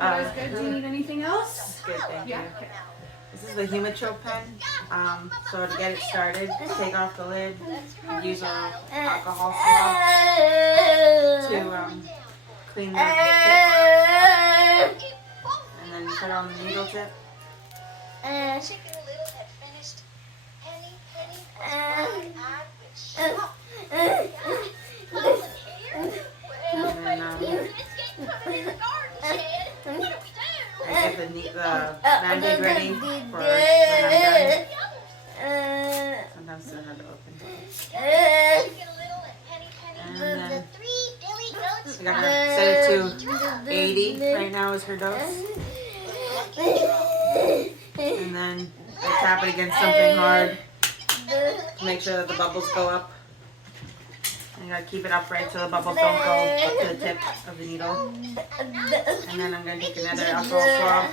That's good. Do you need anything else? That's good, thank you. Yeah. Okay. This is the Humichoke pen. So to get it started, take off the lid, use an alcohol swab to clean the tip, and then put on the needle tip. I get the Band-Aid ready for when I'm done. Sometimes they're hard to open. And then I got her set it to 80 right now is her dose. And then I tap it against something hard to make sure that the bubbles go up. And you gotta keep it upright so the bubbles don't go up to the tip of the needle. And then I'm gonna take another alcohol swab.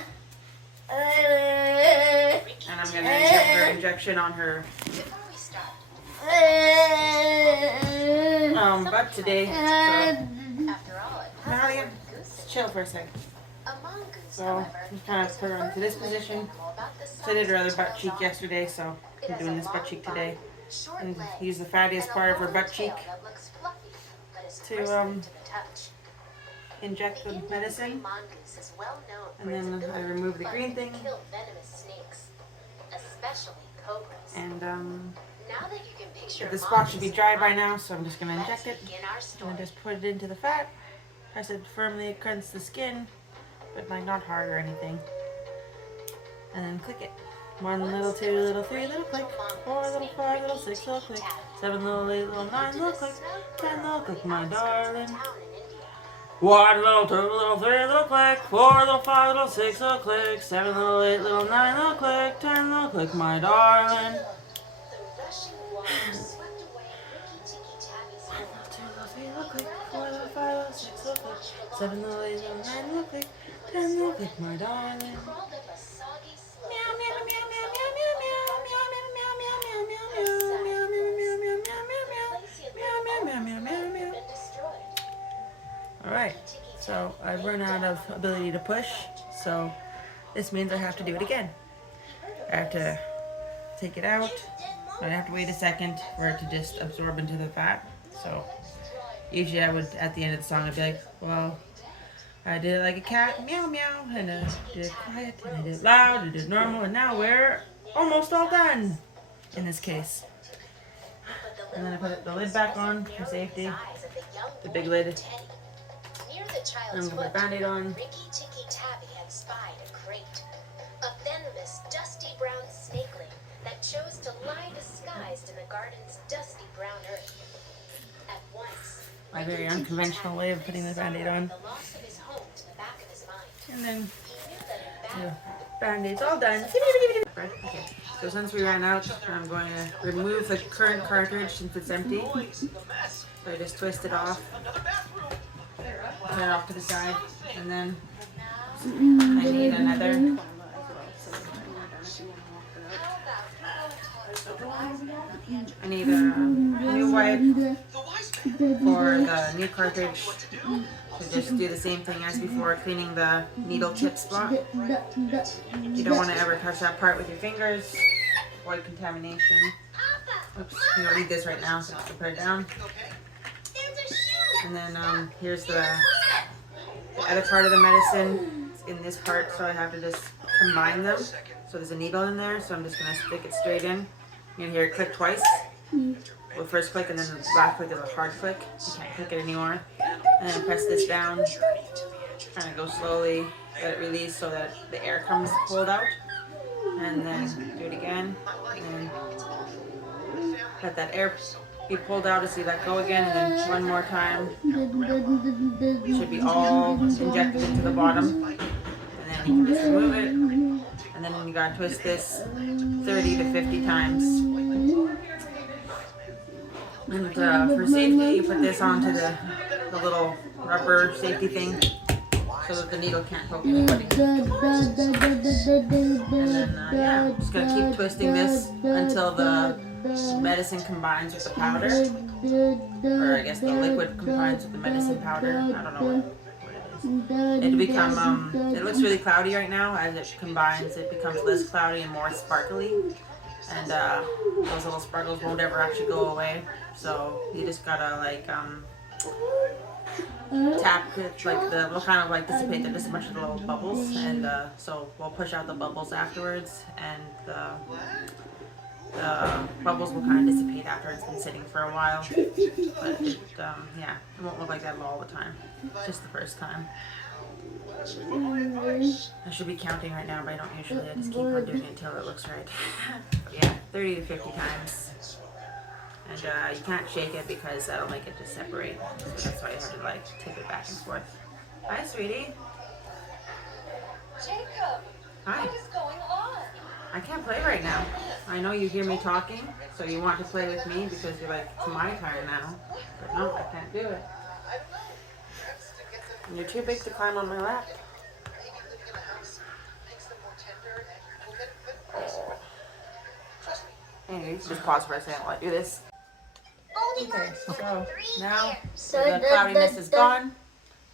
And I'm gonna inject her injection on her butt today. So now chill for a second. So I'm kind of put her into this position. So I did her other butt cheek yesterday, so I'm doing this butt cheek today. And use the fattiest part of her butt cheek to inject the medicine. And then I remove the green thing. And the spot should be dry by now, so I'm just going to inject it. And just put it into the fat. Press it firmly against the skin, but like not hard or anything. And then click it. 1 little, 2 little, 3 little click, 4 little, 5 little, 6 little click, 7 little, 8 little, 9 little click, 10 little click, my darling. 1 little, 2 little, 3 little click, 4 little, 5 little, 6 little click, 7 little, 8 little, 9 little click, 10 little click, my darling. 1 little, 2 little, 3 little click, 4 little, 5 little, 6 little click, 7 little, 8 little, 9 little click, 10 little click, my darling. Alright, so I've run out of ability to push, so this means I have to do it again. I have to take it out, but I have to wait a second for it to just absorb into the fat. So usually I would, at the end of the song, I'd be like, well, I did it like a cat, meow meow, and I did it quiet, and I did it loud, I did it normal, and now we're almost all done in this case. And then I put the lid back on for safety, the big lid. And I'm going to put my Band-Aid on. Ricky Tikki Tabby had spied a crate, a venomous, dusty brown snakeling that chose to lie disguised in the garden's dusty brown earth. At once, My very unconventional way of putting the Band-Aid on. the loss of his home to the back of his mind. And then He knew that in the battle, Band-Aid's all done. Okay, so since we ran out, I'm going to remove the current cartridge since it's empty. So I just twist it off. Turn it off to the side, and then I need another. I need a new wipe for the new cartridge to just do the same thing as before, cleaning the needle tip spot. You don't want to ever touch that part with your fingers. Avoid contamination. Oops, you don't need this right now, so just put it down. And then here's the other part of the medicine. It's in this part, so I have to just combine them. So there's a needle in there, so I'm just going to stick it straight in. You're going to hear it click twice. Well, first click and then the last click is a hard click. You can't click it anymore. And then press this down. Kind of go slowly, let it release so that the air comes pulled out. And then do it again. And let that air be pulled out as you let go again, and then one more time. It should be all injected into the bottom, and then you can just remove it, and then you gotta twist this 30 to 50 times. And for safety, you put this onto the little rubber safety thing, so that the needle can't poke anybody. And then yeah, just gonna keep twisting this until the medicine combines with the powder, or I guess the liquid combines with the medicine powder. I don't know what it It'll become, it looks really cloudy right now. As it combines, it becomes less cloudy and more sparkly. And those little sparkles won't ever actually go away. So you just gotta like tap it, like we'll kind of like dissipate just a bunch of the little bubbles, and so we'll push out the bubbles afterwards, and the bubbles will kind of dissipate after it's been sitting for a while. But it, yeah, it won't look like that all the time. Just the first time. I should be counting right now, but I don't usually. I just keep on doing it until it looks right. But yeah, 30 to 50 times. And you can't shake it because that'll make it just separate. So that's why you have to like tip it back and forth. Hi, sweetie. Jacob, Hi. what is going on? I can't play right now. I know you hear me talking, so you want to play with me because you're like, it's my turn now. But no, I can't do it. And you're too big to climb on my lap. Anyways, just pause for a second while I do this. Okay, so now the cloudiness is gone,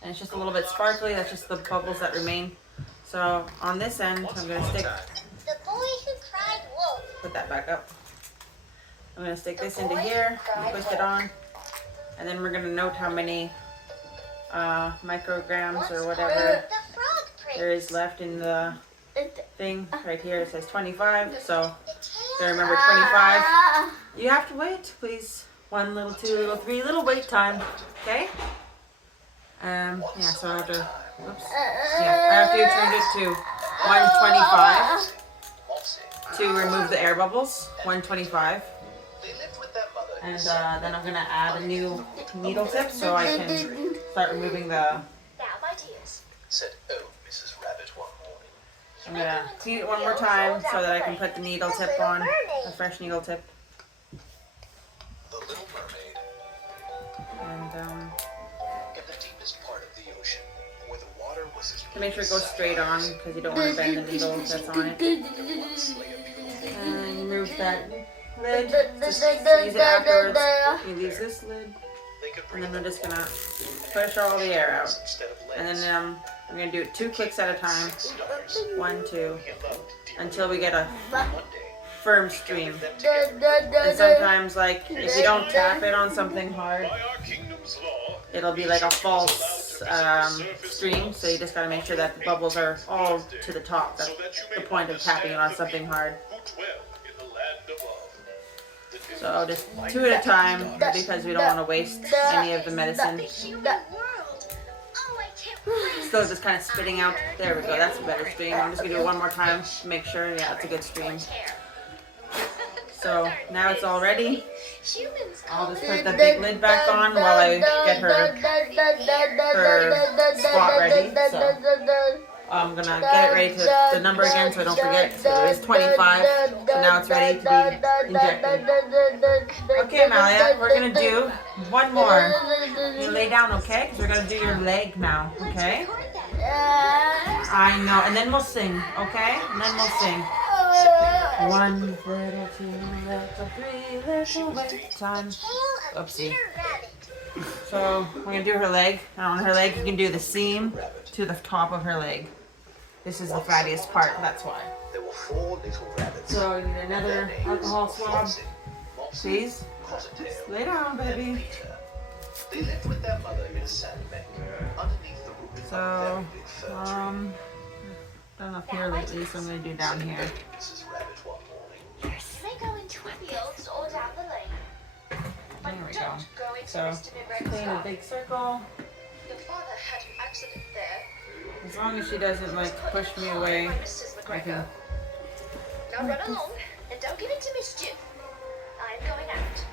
and it's just a little bit sparkly. That's just the bubbles that remain. So on this end, I'm going to stick, The boy who cried wolf. put that back up. I'm going to stick this into here, and twist it on, and then we're going to note how many micrograms or whatever The frog prince. there is left in the thing. Right here it says 25, so remember 25. You have to wait, please. 1 little, 2 little, 3 little wait time. Okay? Yeah, so I have to, oops. Yeah, I have to change it to 125 to remove the air bubbles. 125. And then I'm going to add a new needle tip so I can start removing the, Now my dears. Said, oh, Mrs. Rabbit one morning. I'm going to clean it one more time so that I can put the needle tip on, a fresh needle tip. The Little Mermaid. And In the deepest part of the ocean, where the water was as to make sure it goes straight on because you don't want to bend the needle that's on it. And remove that lid. Just use it afterwards. You use this lid. And then we're just going to push all the air out. And then we're going to do it 2 clicks at a time. 1, 2. Until we get a firm stream. And sometimes, like, if you don't tap it on something hard, it'll be like a false stream. So you just got to make sure that the bubbles are all to the top. That's the point of tapping it on something hard. So just 2 at a time because we don't want to waste any of the medicine. Still just kind of spitting out. There we go. That's a better stream. I'm just going to do it one more time to make sure. Yeah, it's a good stream. So now it's all ready. I'll just put the big lid back on while I get her spot ready. So I'm gonna get it ready to the number again so I don't forget. So it was 25. So now it's ready to be injected. Okay, Amalia, we're gonna do one more. You lay down, okay? Because we're gonna do your leg now, okay? I know, and then we'll sing, okay? And then we'll sing. 1 little, 2 little, 3 little wait time. Oopsie. So we're gonna do her leg. And on her leg, you can do the seam to the top of her leg. This is the fattiest part, that's why. There were 4 little rabbits. So you need another alcohol swab, please. Lay down, baby. They lived with their mother in a sandbank underneath the roof of a So, very big fir tree. done up here lately, so I'm gonna do down here. Mrs. Rabbit one morning. May go into the fields or down the lane. But There we go. don't go into So, Mr. Midred's clean a garden. big circle. Your father had an accident there. As long as she doesn't like push me away, By Mrs. I McGregor. can. Now run along and don't give in to mischief. I'm going out.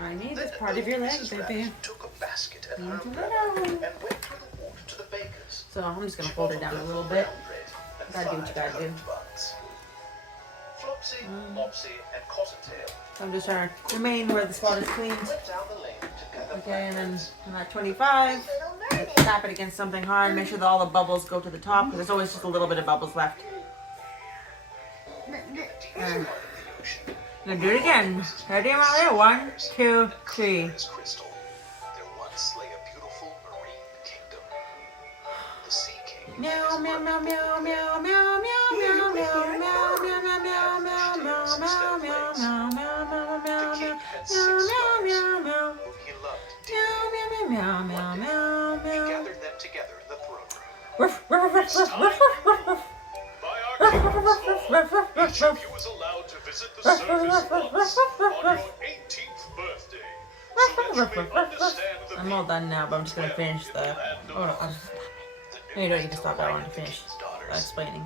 I need Then this part of your leg, Mrs. baby. Rabbit took a basket and her Into the umbrella nose. and went through the water to the baker's. So I'm just gonna fold it down a little bit. Gotta do what you gotta do. Flopsy, Mopsy, and Cottontail So I'm just trying to remain where the spot is cleaned. went down the lane to gather Okay, and then blackberries. I'm at 25. Little mermaid. Tap it against something hard. Make sure that all the bubbles go to the top because there's always just a little bit of bubbles left. And I'm gonna do it again. Ready, Amalia? 1, 2, 3. As crystal, there once lay a beautiful marine kingdom. Meow meow meow meow meow meow meow meow meow meow meow meow meow meow meow meow meow meow meow The meow king had 6 meow daughters, meow meow. whom he loved Meow dearly. meow meow meow meow He meow. gathered them together in the throne room. Ruff, ruff, ruff, ruff, ruff, ruff, ruff. By our kingdom's law, each of you is allowed to visit the service once on your 18th birthday, so that you may understand the I'm all done now, but I'm just gonna finish the. Oh no, I'll just stop it. No, you don't need to stop it. I want to finish explaining.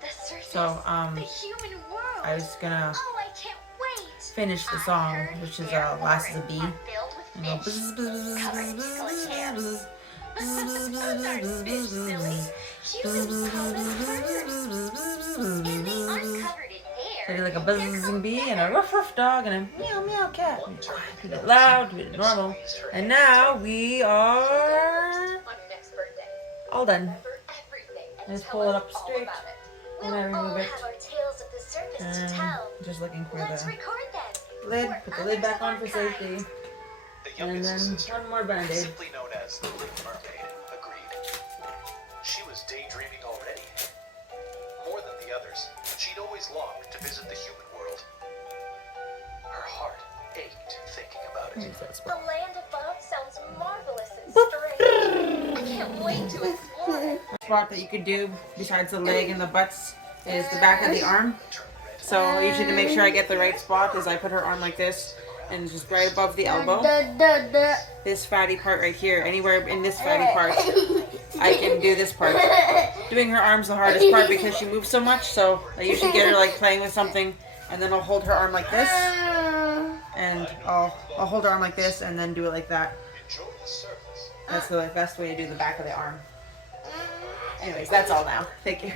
The surface. So, The human world. I was gonna Oh, I can't wait. finish the song, which is Last is a Bee, Filled with and go fish. bzz, bzz, bzz, Covered in bzz, ticklish hairs. bzz, Those aren't fish, silly. Humans call them birds. And they aren't covered in So I hair. did like a buzzing bee and a ruff ruff dog and a meow meow cat. Do it loud, do it normal. And now we are On your next birthday. all done. For everything. And Let's tell pull it us up all straight. about it. And We'll I remove all it. have our tales of the circus to And tell. just looking for Let's the record them. lid. For Put the lid others back of on our for kind. safety. The And youngest then sister, one more band-aid. simply known as the Little Mermaid, agreed. She was daydreaming already. More than the others, she'd always longed to visit the human world. Her heart ached thinking about it. Where's that The spot? land above sounds marvelous and strange. I can't wait to explore it. The spot that you could do besides the leg and the butts is the back of the arm. So usually to make sure I get the right spot is I put her arm like this and just right above the elbow. This fatty part right here, anywhere in this fatty part, I can do this part. Doing her arm's the hardest part because she moves so much, so I usually get her like playing with something and then I'll hold her arm like this and I'll hold her arm like this and then do it like that. Enjoy the surface. That's the best way to do the back of the arm. Anyways, that's all now. Thank you.